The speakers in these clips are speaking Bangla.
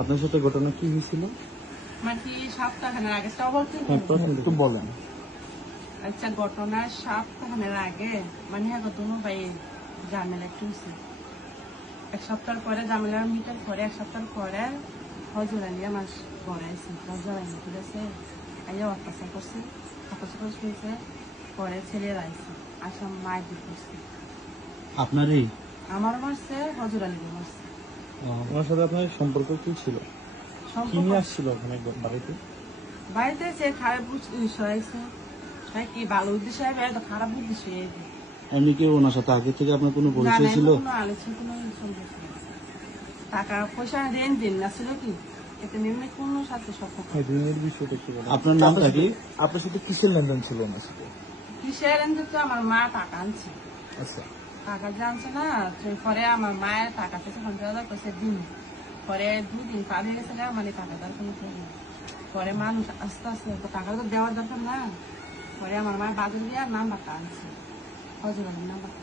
আপনার সাথে ঘটনা কি হয়েছিল? মানে সপ্তাহখানের আগে তো বলতে একটু বলেন। আচ্ছা, ঘটনা সপ্তাহখানের আগে মানে দুনো ভাই ঝামেলা একটু হয়েছে। এক সপ্তাহ পরে ঝামেলা মিটার পরে এক সপ্তাহ পরে হজুর আলী আমার ঘরে আছে। হজুর আলী ঠিক আছে, আইয়া অত্যাচার করছে, অত্যাচার শুনছে। পরে ছেলেরা আইছে, আসাম মায়ের দিক করছে। আপনারই? আমার মারছে, হজুর আলী মারছে। ওনার সাথে আপনার সম্পর্ক কি ছিল? কি নিয়ে আসছিল ওখানে বাড়িতে? বাড়িতে সে খারাপ উদ্দেশ্য আইছে, তাই কি ভালো উদ্দেশ্য হবে তো খারাপ উদ্দেশ্য আইবে। এমনি কি ওনার সাথে আগে থেকে আপনার কোনো পরিচয় ছিল? কোনো আলোচনা কোনো সম্পর্ক নেই। টাকা পয়সা রেন দিন না ছিল কি, এতে নিম্নে কোনো সাথে সম্পর্ক নেই। আপনার নামটা কি? আপনার সাথে কিসের লেনদেন ছিল ওনার সাথে? কিসের এনে তো আমার মা টাকা আনছে। আচ্ছা, টাকা জানছে না, পরে আমার মায়ের টাকা থেকে 50,000 পয়সা দিন। পরে 2 দিন পার হয়ে গেছে না, মানে টাকা দেওয়ার কোনো প্রয়োজন নেই। পরে মানুষ আস্তে আস্তে তো টাকা তো দেওয়ার দরকার না। পরে আমার মায়ের বাদল দিয়ে নাম্বারটা আনছে, হজুর আলীর নাম্বারটা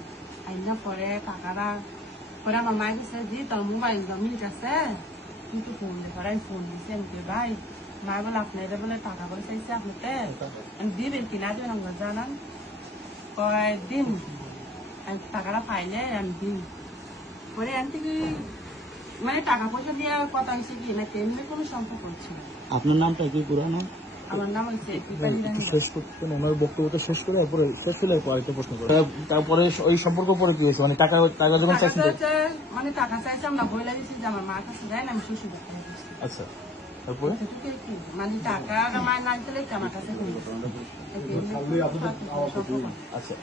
আইনা। পরে টাকাটা পরে আমার মায়ের কাছে দি তোর মোবাইল মিল আছে কিন্তু ফোন দিয়ে পরে আমি ফোন দিয়েছি। আমি ভাই মা বলে আপনার বলে টাকা করে চাইছে আপনাকে, আমি দিবেন কিনা দেবেন আমরা জানান। কয় দিন আমি টাকাটা পাইলে আমি দিন। পরে এমন কি মানে টাকা পয়সা দিয়ে কথা হয়েছে কি না, তেমনি কোনো সম্পর্ক হচ্ছে না। আপনার নামটা কি পুরানো? আমার নাম হচ্ছে দীপালি রানী। শেষ করতেন ওনার বক্তব্যটা শেষ করে তারপরে শেষ হলে আরেকটা প্রশ্ন করেন। তারপরে ওই সম্পর্ক পরে কি হয়েছে? মানে টাকা টাকা যখন টাকা চাইছেন চাইছে, মানে টাকা চাইছে আমরা বলে দিয়েছি যে আমার মার কাছে দেয় না, আমি শ্বশুর বাড়ি দিচ্ছি। আচ্ছা, তারপরে মানে টাকা মায়ের না দিলে আমার কাছে আচ্ছা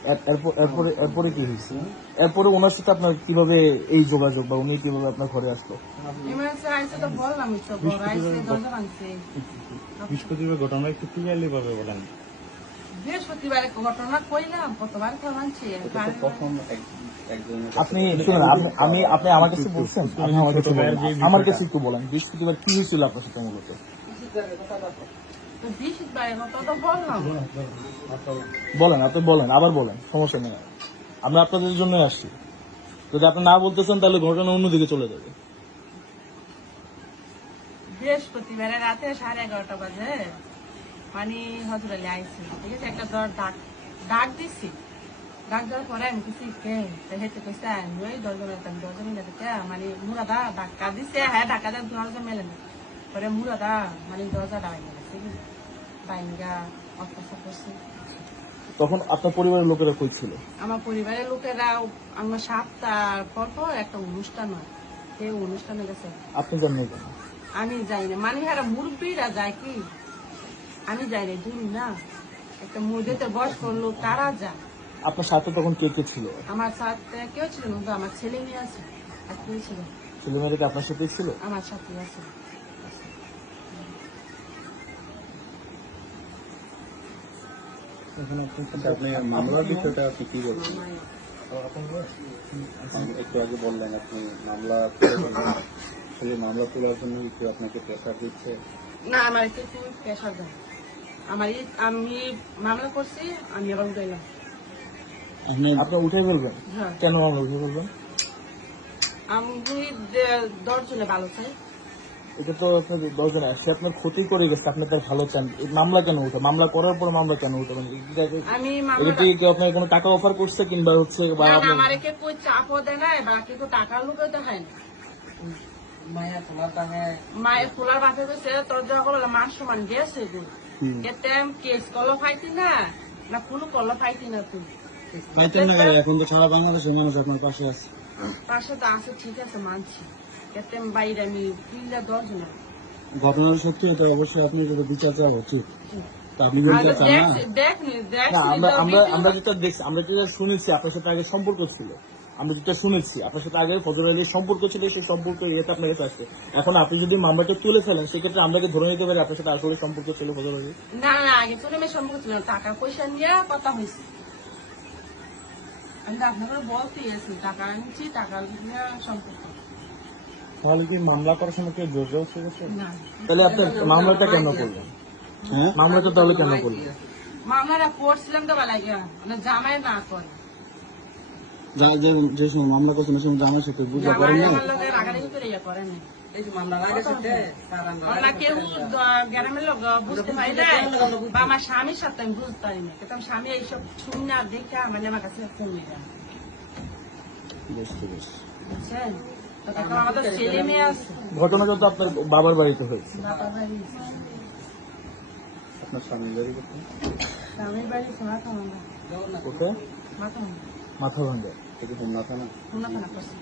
এরপরে কি হয়েছে? এরপরে ওনার সাথে আপনার কিভাবে এই যোগাযোগ বা উনি কিভাবে আপনার ঘরে আসলো? আইসে তো বললাম তো বড় আইসে দরজা ভাঙছে। বৃহস্পতিবার ঘটনা একটু ক্লিয়ারলি ভাবে বলেন। বৃহস্পতিবারে ঘটনা কইলাম, কতবার তো মানছে। আপনি শুনুন, আপনি আমার কাছে বলছেন, আপনি আমার কাছে বলেন, আমার কাছে একটু বলেন বৃহস্পতিবার কি হয়েছিল আপনার সাথে মূলত? বৃহস্পতিবারে কথা তো বললাম। বলেন, আপনি বলেন, আবার বলেন, সমস্যা নেই। আমরা আপনাদের জন্য আসছি। যদি আপনি না বলতেছেন তাহলে ঘটনা অন্যদিকে চলে যাবে। বৃহস্পতিবারে রাতে 11:30 বাজে মানে হজুর আলী আইসি, ঠিক আছে। একটা ডাক দিচ্ছি, ডাক দেওয়ার পরে আমি কিছু হেঁটে কইছে আমি ওই দরজা মিলে দিতে মানে মুরাদা ধাক্কা দিচ্ছে। হ্যাঁ, ধাক্কা দেওয়ার দরজা মেলে না। পরে মুরাদা মানে দরজা ডাইনে গেছে, বাইঙ্গা অত্যাচার করছে। তখন আপনার পরিবারের লোকেরা কই ছিল? আমার পরিবারের লোকেরা আমার 7টার পর একটা অনুষ্ঠান হয়, সেই অনুষ্ঠানে গেছে। আপনি জানেন কেন? আমি যাই না, মানে এরা মুরব্বীরা যায় কি, আমি যাই না, দুই না একটা মুরগিতে বয়স্ক লোক তারা যায়। আপনার সাথে তখন কে কে ছিল? আমার সাথে কেউ ছিল না, তো আমার ছেলে মেয়ে আছে। আর কেউ ছিল না। ছেলে মেয়েরা কি আপনার সাথেই ছিল? আমার সাথে আছে। আপনি মামলার বিষয়টা আপনি কি বলছেন? একটু আগে বললেন আপনি মামলা আসলে মামলা তোলার জন্য কেউ আপনাকে প্রেশার দিচ্ছে? না, আমার একটু প্রেশার দেয়। আমি মামলা করছি, আমি আবার উঠাইলাম। আপনি উঠে বলবেন? হ্যাঁ, কেন মামলা উঠে বলবেন? আমি 10 জনে ভালো চাই। এটা তো আপনার 10 জন আসছে, আপনার ক্ষতি করে গেছে, আপনি তার ভালো চান, এই মামলা কেন উঠে? মামলা করার পর মামলা কেন উঠে? মানে আমি এটা কি আপনার কোনো টাকা অফার করছে কিংবা হচ্ছে বা আপনার আমার কই চাপও দেয় না, বাকি তো টাকার লোকেও দেখায় না। মায়ের খোলার বাসে গেছে, তোর যখন মান সমান গেছে এতে কেস করলো ফাইতি না, না কোনো করলো ফাইতি না। তুই পাইতেন না? এখন তো সারা বাংলাদেশের মানুষ আপনার পাশে আছে। পাশে তো আছে, ঠিক আছে, মানছি। এতে বাইরে আমি 10 জন। ঘটনার সত্যি হতে অবশ্যই আপনি যদি বিচার চাওয়া উচিত। তা আপনি যদি চান না? আমরা যেটা দেখছি, আমরা যেটা শুনেছি আপনার সাথে আগে সম্পর্ক ছিল, আমরা যেটা শুনেছি আপনার সাথে আগে ফজর আলীর সম্পর্ক ছিল, সেই সম্পর্ক ইয়েতে আপনার কাছে আসছে। এখন আপনি যদি মামলাটা তুলে ফেলেন সেক্ষেত্রে আমরা ধরে নিতে পারি আপনার সাথে আসলে সম্পর্ক ছিল ফজর আলী? না, আগে তুলে সম্পর্ক ছিল, টাকা পয়সা নিয়ে কথা হয়েছে। আমি আপনাকে বলতেই আছি, টাকা আনছি, টাকা নিয়ে সম্পর্ক। তাহলে কি মামলা করার সময় কেউ জোর জবরদস্তি করছে? না। তাহলে আপনার মামলাটা কেন করলেন? হ্যাঁ, মামলাটা তাহলে কেন করলেন? মামলাটা করছিলাম তো বেলা গিয়া, মানে জামাই না করে। যে সময় মামলা করছেন সেই সময় জামাই সাথে বুঝা করেন জামাই না? আমার লোকের রাগারাগি করে ইয়ে করে না। আমরা কেউ গ্রামের লোক বুঝতে পারি না বা আমার স্বামীর সাথে আমি বুঝতে পারি না কিন্তু আমার স্বামী এইসব শুনি না দেখে মানে আমার কাছে ফোন নিয়ে বুঝতে পেরেছি। বুঝছেন তো তখন আমাদের ছেলে মেয়ে আছে ঘটনাটা তো আপনার বাবার বাড়িতে হয়েছে। বাবার বাড়ি আপনার স্বামীর বাড়ি কোথায়? স্বামীর বাড়ি মাথা ভাঙা কোথায়? মাথা ভাঙা মাথা ভাঙ্গা। এটা হোমনা থানা? শোনা করছে